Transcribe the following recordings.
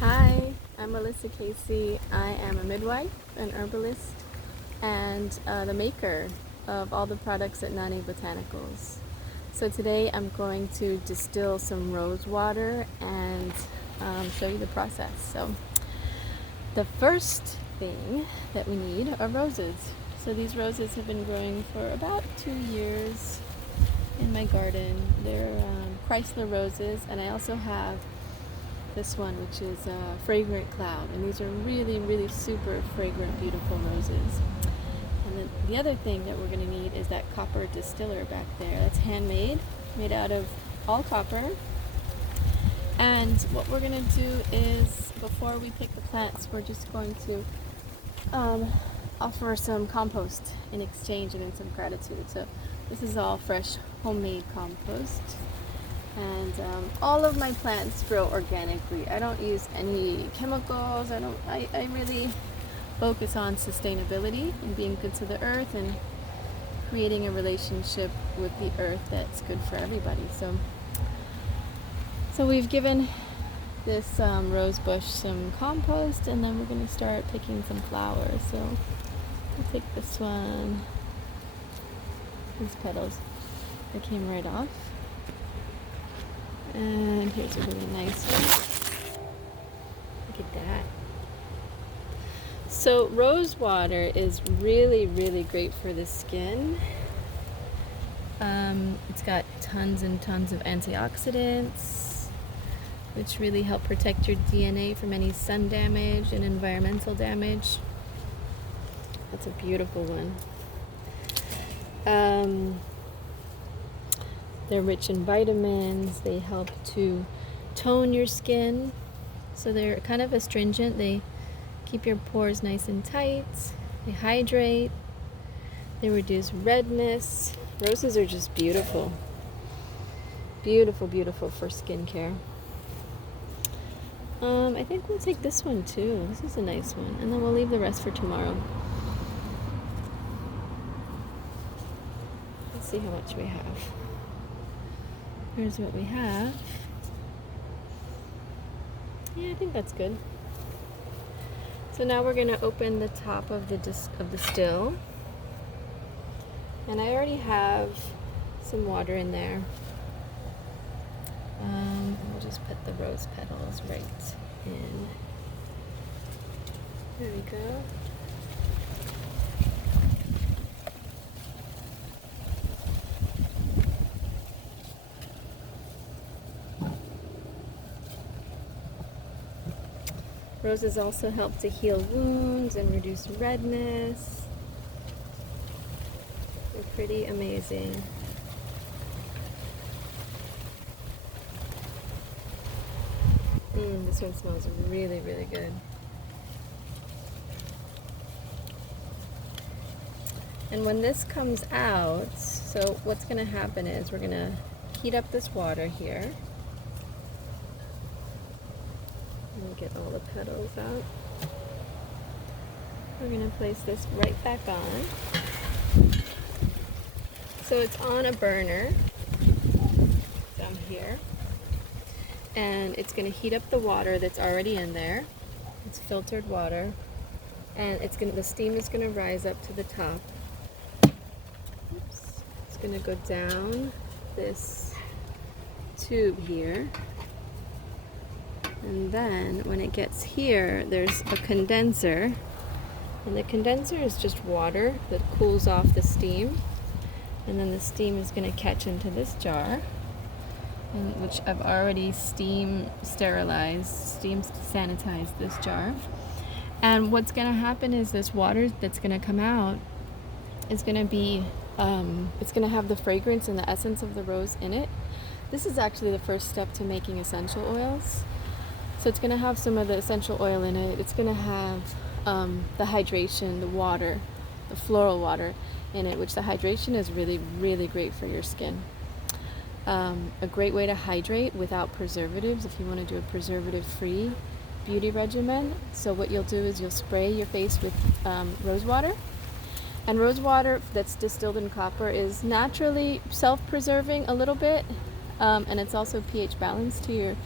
Hi, I'm Melissa Casey. I am a midwife, an herbalist, and the maker of all the products at Nani Botanicals. So today I'm going to distill some rose water and show you the process. So the first thing that we need are roses. So these roses have been growing for about 2 years in my garden. They're Chrysler roses, and I also have this one, which is a fragrant cloud, and these are really, really super fragrant, beautiful roses. And then the other thing that we're going to need is that copper distiller back there. That's handmade, made out of all copper. And what we're going to do is, before we pick the plants, we're just going to offer some compost in exchange and in some gratitude. So this is all fresh, homemade compost. And all of my plants grow organically. I don't use any chemicals. I really focus on sustainability and being good to the earth and creating a relationship with the earth that's good for everybody. So we've given this rose bush some compost, and then we're going to start picking some flowers. So I'll take this one. These petals, they came right off. And here's a really nice one. Look at that. So rose water is really, really great for the skin. It's got tons and tons of antioxidants, which really help protect your DNA from any sun damage and environmental damage. That's a beautiful one. They're rich in vitamins. They help to tone your skin. So they're kind of astringent. They keep your pores nice and tight. They hydrate. They reduce redness. Roses are just beautiful. Beautiful, beautiful for skincare. I think we'll take this one too. This is a nice one. And then we'll leave the rest for tomorrow. Let's see how much we have. Here's what we have. Yeah, I think that's good. So now we're going to open the top of the still. And I already have some water in there. We'll just put the rose petals right in. There we go. Roses also help to heal wounds and reduce redness. They're pretty amazing. This one smells really, really good. And when this comes out, so what's going to happen is we're going to heat up this water here. Get all the petals out. We're going to place this right back on. So it's on a burner down here, and it's going to heat up the water that's already in there. It's filtered water, and the steam is going to rise up to the top. Oops. It's going to go down this tube here. And then when it gets here, there's a condenser, and the condenser is just water that cools off the steam, and then the steam is going to catch into this jar, which I've already steam sanitized this jar. And what's going to happen is this water that's going to come out is going to be, it's going to have the fragrance and the essence of the rose in it. This is actually the first step to making essential oils. So it's going to have some of the essential oil in it. It's going to have the hydration, the water, the floral water in it, which the hydration is really, really great for your skin. A great way to hydrate without preservatives if you want to do a preservative-free beauty regimen. So what you'll do is you'll spray your face with rose water. And rose water that's distilled in copper is naturally self-preserving a little bit, and it's also pH balanced to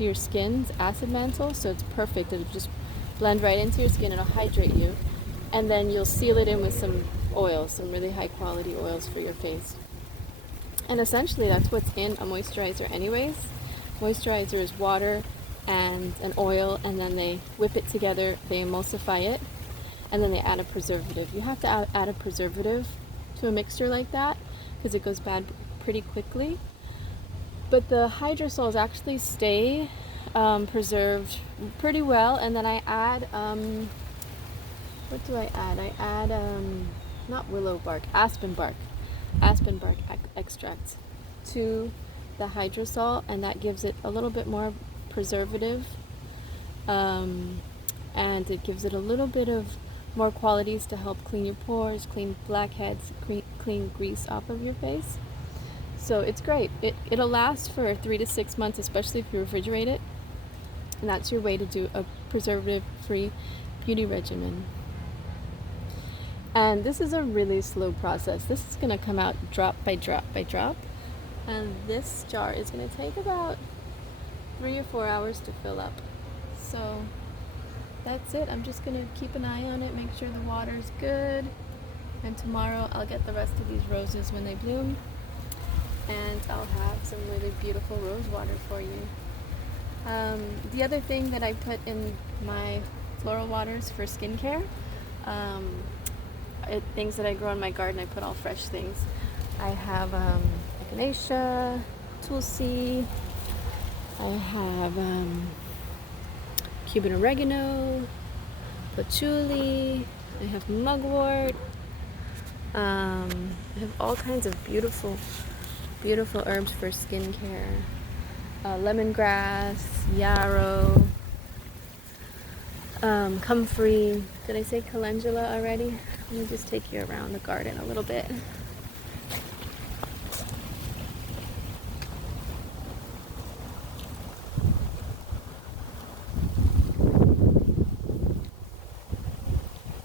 into your skin's acid mantle, so it's perfect. It'll just blend right into your skin. It'll hydrate you, and then you'll seal it in with some oil, some really high quality oils for your face. And essentially that's what's in a moisturizer anyways. Moisturizer is water and an oil, and then they whip it together, they emulsify it, and then they add a preservative. You have to add a preservative to a mixture like that because it goes bad pretty quickly. But the hydrosols actually stay preserved pretty well. And then I add, what do I add? I add, not willow bark, aspen bark extract to the hydrosol, and that gives it a little bit more preservative, and it gives it a little bit of more qualities to help clean your pores, clean blackheads, clean grease off of your face. So it's great. It'll last for 3 to 6 months, especially if you refrigerate it. And that's your way to do a preservative-free beauty regimen. And this is a really slow process. This is going to come out drop by drop by drop. And this jar is going to take about 3 or 4 hours to fill up. So that's it. I'm just going to keep an eye on it, make sure the water's good. And tomorrow I'll get the rest of these roses when they bloom. And I'll have some really beautiful rose water for you. The other thing that I put in my floral waters for skincare, things that I grow in my garden, I put all fresh things. I have echinacea, tulsi, I have Cuban oregano, patchouli, I have mugwort, I have all kinds of beautiful herbs for skincare. Lemongrass, yarrow, comfrey. Did I say calendula already? Let me just take you around the garden a little bit.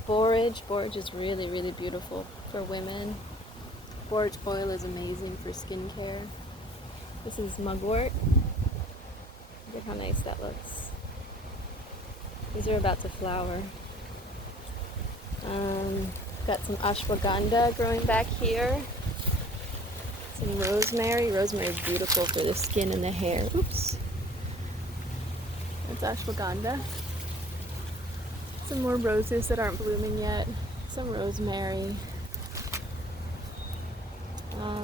Borage is really, really beautiful for women. Borage oil is amazing for skincare. This is mugwort. Look at how nice that looks. These are about to flower. Got some ashwagandha growing back here. Some rosemary. Rosemary is beautiful for the skin and the hair. Oops. That's ashwagandha. Some more roses that aren't blooming yet. Some rosemary.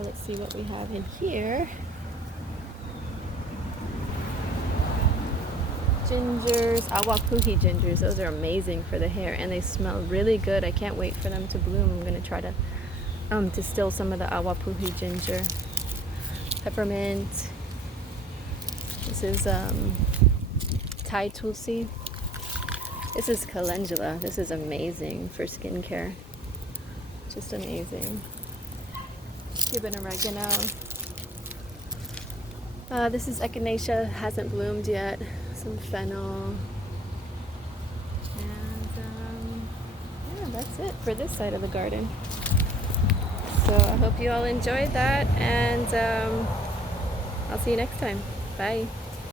Let's see what we have in here. Gingers, awapuhi gingers. Those are amazing for the hair, and they smell really good. I can't wait for them to bloom. I'm going to try to distill some of the awapuhi ginger. Peppermint. This is Thai tulsi. This is calendula. This is amazing for skincare. Just amazing. Cuban oregano. This is echinacea. Hasn't bloomed yet. Some fennel. And yeah, that's it for this side of the garden. So I hope you all enjoyed that, and I'll see you next time. Bye.